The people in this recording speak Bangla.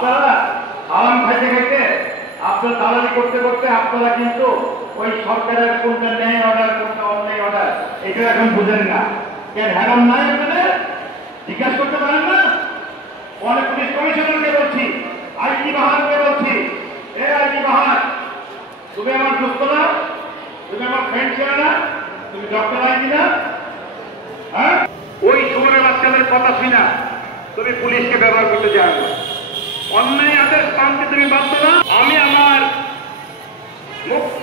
আপনারা আরাম খাইতে খাইতে আপনার দালালি করতে করতে আপনারা কিন্তু ওই সরকারের কোনটা ন্যায় অর্ডার কোনটা অন্যায় অর্ডার এটা এখন বুঝেন না। কেন হ্যারাম নাই আপনাদের জিজ্ঞাসা করতে পারেন না? অনেক পুলিশ কমিশনারকে বলছি, আইজি বাহারকে বলছি, এ আইজি বাহার, তুমি আমার দোস্ত না, তুমি আমার ফ্রেন্ড ছিল না, তুমি ডক্টর আইজি না? হ্যাঁ, ওই সুরের বাচ্চাদের কথা শুনা তুমি পুলিশকে ব্যবহার করতে চাও না। অন্যায় আদেশ মানতে তুমি বাধ্য না। আমি আমার মুক্ত